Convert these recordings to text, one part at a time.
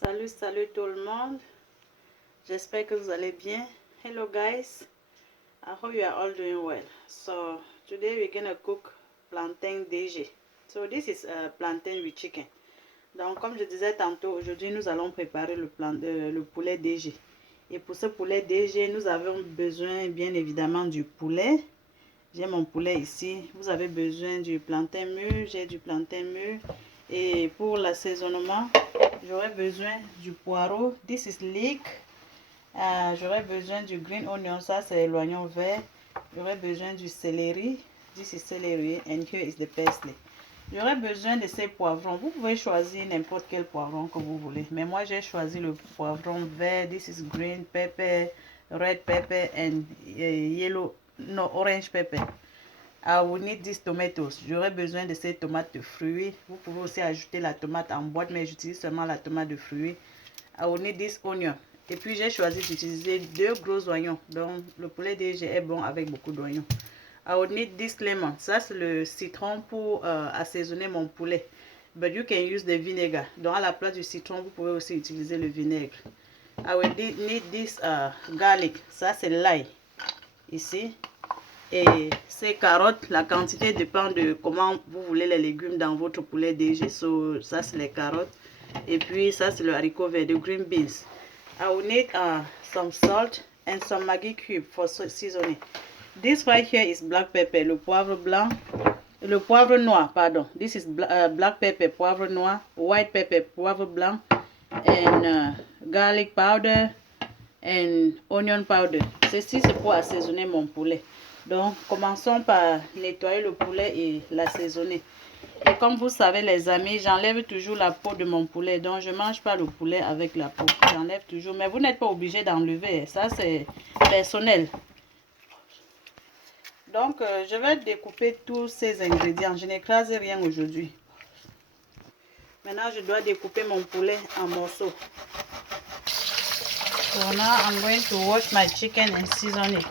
Salut tout le monde. J'espère que vous allez bien. Hello guys. I hope you are all doing well. So today we're gonna cook plantain DG. So this is plantain with chicken. Donc comme je disais tantôt, aujourd'hui nous allons préparer le poulet DG. Et pour ce poulet DG, nous avons besoin bien évidemment du poulet. J'ai mon poulet ici. Vous avez besoin du plantain mûr. J'ai du plantain mûr. Et pour l'assaisonnement, j'aurai besoin du poireau. This is leek. J'aurai besoin du green onion. Ça, c'est l'oignon vert. J'aurai besoin du céleri. This is celery. And here is the parsley. J'aurai besoin de ces poivrons. Vous pouvez choisir n'importe quel poivron que vous voulez. Mais moi, j'ai choisi le poivron vert. This is green pepper, red pepper, and yellow, no, orange pepper. I will need these tomatoes. J'aurai besoin de ces tomates de fruits. Vous pouvez aussi ajouter la tomate en boîte, mais j'utilise seulement la tomate de fruits. I will need this onion. Et puis j'ai choisi d'utiliser 2 gros oignons. Donc le poulet DG est bon avec beaucoup d'oignons. I will need this lemon. Ça c'est le citron pour assaisonner mon poulet. But you can use the vinegar. Donc à la place du citron, vous pouvez aussi utiliser le vinaigre. I will need this garlic. Ça c'est l'ail. Ici. Et ces carottes, la quantité dépend de comment vous voulez les légumes dans votre poulet DG. So, ça c'est les carottes. Et puis ça c'est le haricot vert, the green beans. I will need some salt and some Maggi cube for seasoning. This right here is black pepper, le poivre blanc, le poivre noir, pardon. This is black pepper, poivre noir, white pepper, poivre blanc, and garlic powder and onion powder. Ceci c'est pour assaisonner mon poulet. Donc, commençons par nettoyer le poulet et l'assaisonner. Et comme vous savez les amis, j'enlève toujours la peau de mon poulet. Donc, je ne mange pas le poulet avec la peau. J'enlève toujours. Mais vous n'êtes pas obligé d'enlever. Ça, c'est personnel. Donc, je vais découper tous ces ingrédients. Je n'écrase rien aujourd'hui. Maintenant, je dois découper mon poulet en morceaux. So now, I'm going to wash my chicken and season it.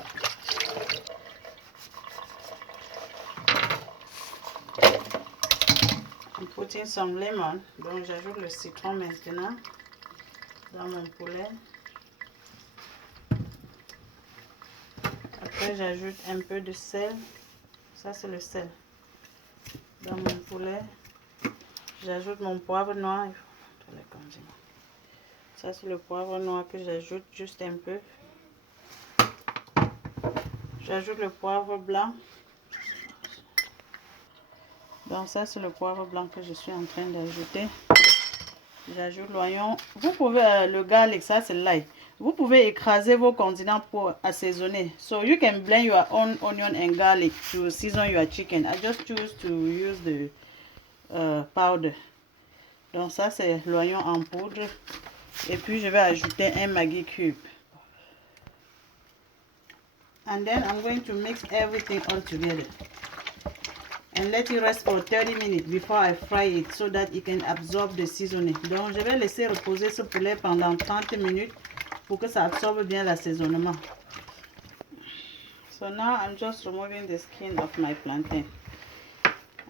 I'm putting some lemon. Donc j'ajoute le citron maintenant dans mon poulet. Après j'ajoute un peu de sel. Ça c'est le sel. Dans mon poulet. J'ajoute mon poivre noir. Ça c'est le poivre noir que j'ajoute juste un peu. J'ajoute le poivre blanc. Donc ça c'est le poivre blanc que je suis en train d'ajouter. J'ajoute l'oignon. Vous pouvez le garlic, ça c'est l'ail. Vous pouvez écraser vos condiments pour assaisonner. So you can blend your own onion and garlic to season your chicken. I just choose to use the powder. Donc ça c'est l'oignon en poudre. Et puis je vais ajouter un Maggi cube. And then I'm going to mix everything all together. And let it rest for 30 minutes before I fry it so that it can absorb the seasoning. Donc je vais laisser reposer ce poulet pendant 30 minutes pour que ça absorbe bien l'assaisonnement. So now I'm just removing the skin of my plantain.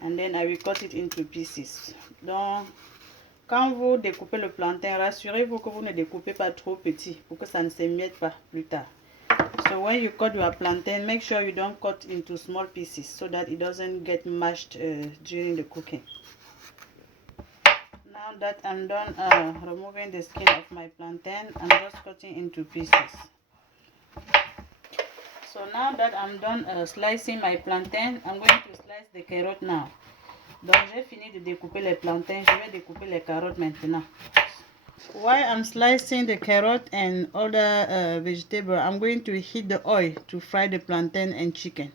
And then I will cut it into pieces. Donc quand vous découpez le plantain, rassurez-vous que vous ne découpez pas trop petit pour que ça ne s'émiette pas plus tard. So when you cut your plantain, make sure you don't cut into small pieces so that it doesn't get mashed during the cooking. Now that I'm done removing the skin of my plantain, I'm just cutting into pieces. So now that I'm done slicing my plantain, I'm going to slice the carrot now. Donc j'ai fini de découper les plantains, je vais découper les carottes maintenant. While I'm slicing the carrot and other vegetable, I'm going to heat the oil to fry the plantain and chicken.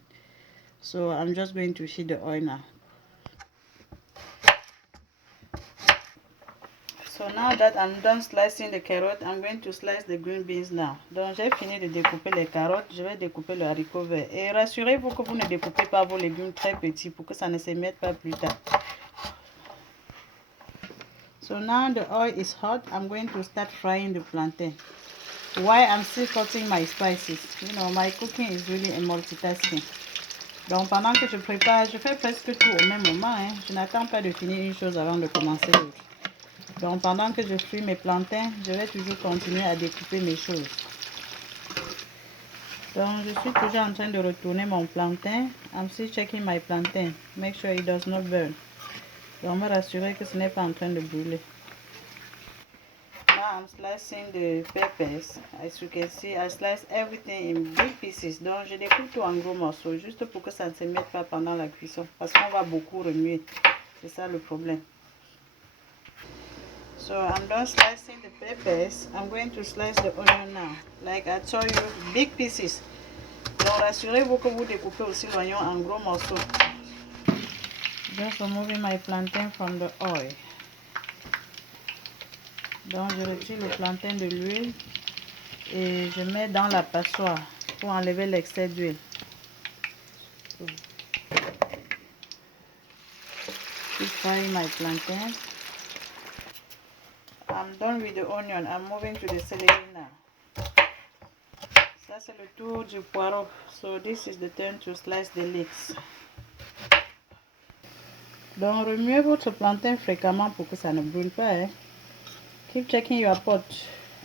So I'm just going to heat the oil now. So now that I'm done slicing the carrot, I'm going to slice the green beans now. Donc j'ai fini de découper les carottes, je vais découper le haricot vert. Et rassurez-vous que vous ne découpez pas vos légumes très petits pour que ça ne s'émiette pas plus tard. So now the oil is hot, I'm going to start frying the plantain. While I'm still cutting my spices. You know, my cooking is really a multitasking. Donc pendant que je prépare, je fais presque tout au même moment. Je n'attends pas de finir une chose avant de commencer l'autre. Donc pendant que je fris mes plantains, je vais toujours continuer à découper mes choses. Donc je suis toujours en train de retourner mon plantain. I'm still checking my plantain. Make sure it does not burn. Donc me rassurer que ce n'est pas en train de brûler. Now I'm slicing the peppers. As you can see, I slice everything in big pieces. Donc je découpe tout en gros morceaux, juste pour que ça ne se mette pas pendant la cuisson, parce qu'on va beaucoup remuer. C'est ça le problème. So I'm done slicing the peppers. I'm going to slice the onion now. Like I told you, big pieces. Donc rassurez-vous que vous découpez aussi l'oignon en gros morceaux. Just removing my plantain from the oil. Donc je retire le plantain de l'huile et je mets dans la passoire pour enlever l'excès d'huile. Keep frying my plantain. I'm done with the onion. I'm moving to the celery now. Ça c'est le tour du poireau. So this is the turn to slice the leeks. Donc remuez votre plantain fréquemment pour que ça ne brûle pas. Hein. Keep checking your pot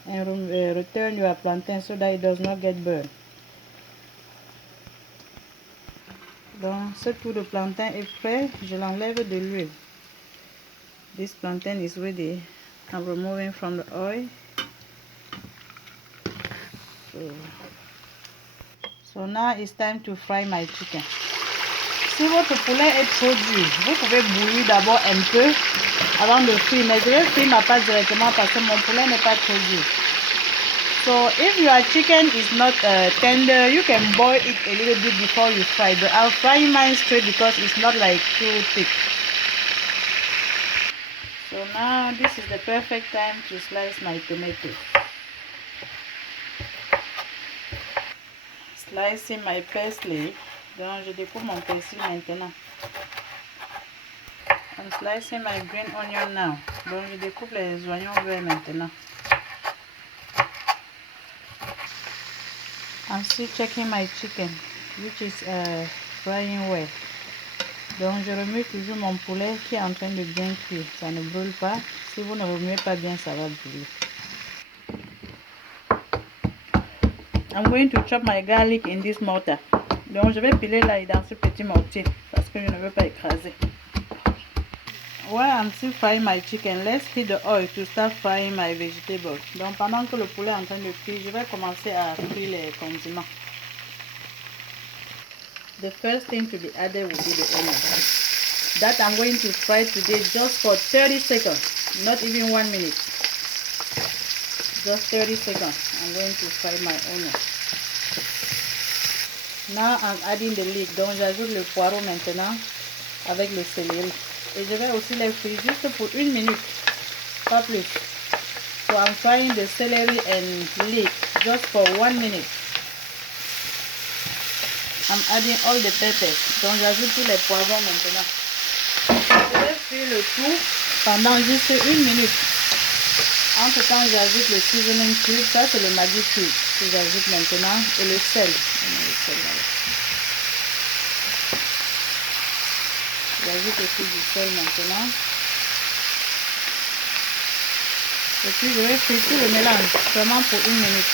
and return your plantain so that it does not get burned. Donc ce tour de plantain est prêt. Je l'enlève de l'huile. This plantain is ready. I'm removing from the oil. So now it's time to fry my chicken. Si votre poulet est trop dur, vous pouvez bouillir d'abord un peu avant de frire. Mais je vais frire ma pâte directement parce que mon poulet n'est pas trop dur. So if your chicken is not tender, you can boil it a little bit before you fry. But I'll fry mine straight because it's not like too thick. So now this is the perfect time to slice my tomato. Slicing my parsley. Donc je découpe mon persil maintenant. I'm slicing my green onion now. Donc je découpe les oignons verts maintenant. I'm still checking my chicken, which is frying well. Donc je remue toujours mon poulet qui est en train de bien cuire. Ça ne brûle pas. Si vous ne remuez pas bien, ça va brûler. I'm going to chop my garlic in this mortar. Donc je vais piler là dans ce petit mortier parce que je ne veux pas écraser. While I'm still frying my chicken, let's heat the oil to start frying my vegetables. Donc pendant que le poulet est en train de cuire, je vais commencer à frire les condiments. The first thing to be added will be the onion. That I'm going to fry today just for 30 seconds, not even 1 minute. Just 30 seconds. I'm going to fry my onion. Now I'm adding the leek. Donc j'ajoute le poireau maintenant avec le céleri. Et je vais aussi les frire juste pour 1 minute, pas plus. So I'm frying the celery and leek just for 1 minute. I'm adding all the peppers. Donc j'ajoute tous les poivrons maintenant. Je vais frire le tout pendant juste 1 minute. Entre temps, j'ajoute le seasoning cube. Ça c'est le Maggi cube que j'ajoute maintenant et le sel. J'ajoute aussi du sel maintenant. Et puis je vais frire tout le mélange seulement pour 1 minute.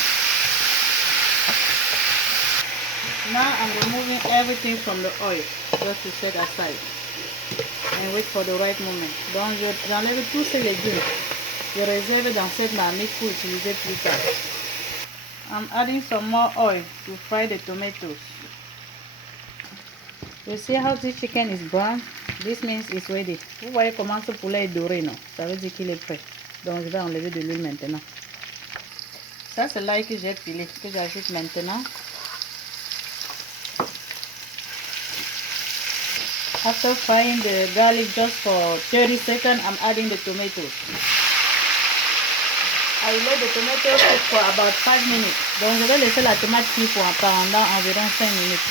Now I'm removing everything from the oil just to set aside and wait for the right moment. Donc j'enlève tous ces légumes. Je réserve dans cette marmite pour utiliser plus tard. I'm adding some more oil to fry the tomatoes. You see how this chicken is brown? This means it's ready. Vous voyez comment ce poulet est doré, non? Ça veut dire qu'il est prêt. Donc je vais enlever de l'huile maintenant. Ça c'est l'ail que j'ai pilé, que j'ajoute maintenant. After frying the garlic just for 30 seconds, I'm adding the tomatoes. I let the tomatoes cook for about 5 minutes. Donc je vais laisser la tomate cuire pendant environ 5 minutes.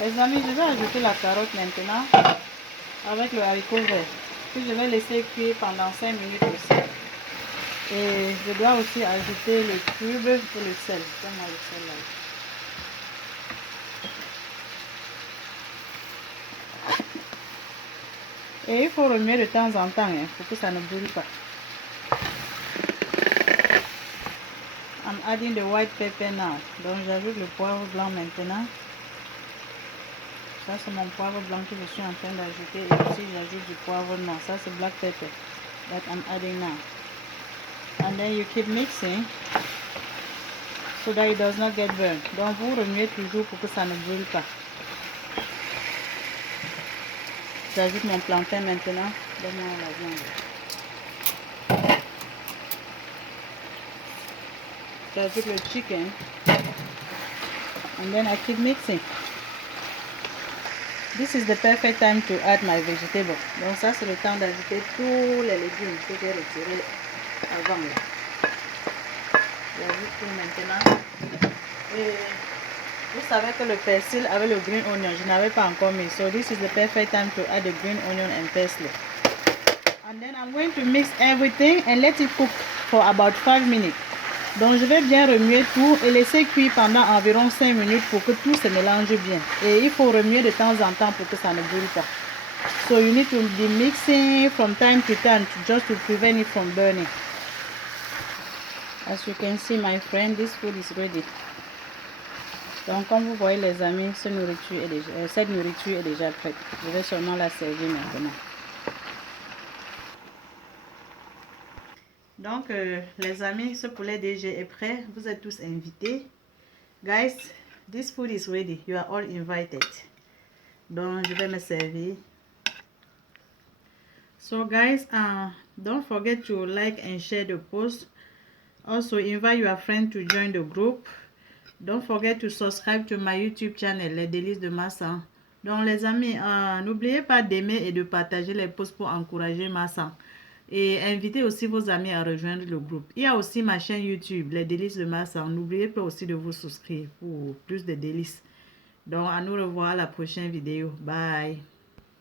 Les amis, je vais ajouter la carotte maintenant avec le haricot vert. Puis je vais laisser cuire pendant 5 minutes aussi. Et je dois aussi ajouter le cube et le sel. Donne-moi le sel là. Et il faut remuer de temps en temps, hein, pour que ça ne brûle pas. I'm adding the white pepper now. Donc j'ajoute le poivre blanc maintenant. Ça c'est mon poivre blanc que je suis en train d'ajouter. Et aussi j'ajoute du poivre noir. Ça c'est black pepper that I'm adding now. And then you keep mixing so that it does not get burned. Donc vous remuez toujours pour que ça ne brûle pas. J'ajoute mon plantain maintenant. Donne-moi la viande. J'ajoute le chicken. And then I keep mixing. This is the perfect time to add my vegetable. Donc ça c'est le temps d'ajouter tous les légumes que j'ai retirés avant. J'ajoute tout maintenant. Et vous savez que le persil avec le green onion, je n'avais pas encore mis. So this is the perfect time to add the green onion and parsley. And then I'm going to mix everything and let it cook for about 5 minutes. Donc je vais bien remuer tout et laisser cuire pendant environ 5 minutes pour que tout se mélange bien. Et il faut remuer de temps en temps pour que ça ne brûle pas. So you need to be mixing from time to time just to prevent it from burning. As you can see, my friend, this food is ready. Donc comme vous voyez les amis, cette nourriture est déjà prête. Je vais seulement la servir maintenant. Donc les amis, ce poulet DG est prêt. Vous êtes tous invités. Guys, this food is ready. You are all invited. Donc je vais me servir. So guys, don't forget to like and share the post. Also invite your friend to join the group. Don't forget to subscribe to my YouTube channel, Les Délices de Massan. Donc les amis, n'oubliez pas d'aimer et de partager les posts pour encourager Massan. Et invitez aussi vos amis à rejoindre le groupe. Il y a aussi ma chaîne YouTube, Les Délices de Massan. N'oubliez pas aussi de vous souscrire pour plus de délices. Donc à nous revoir à la prochaine vidéo. Bye.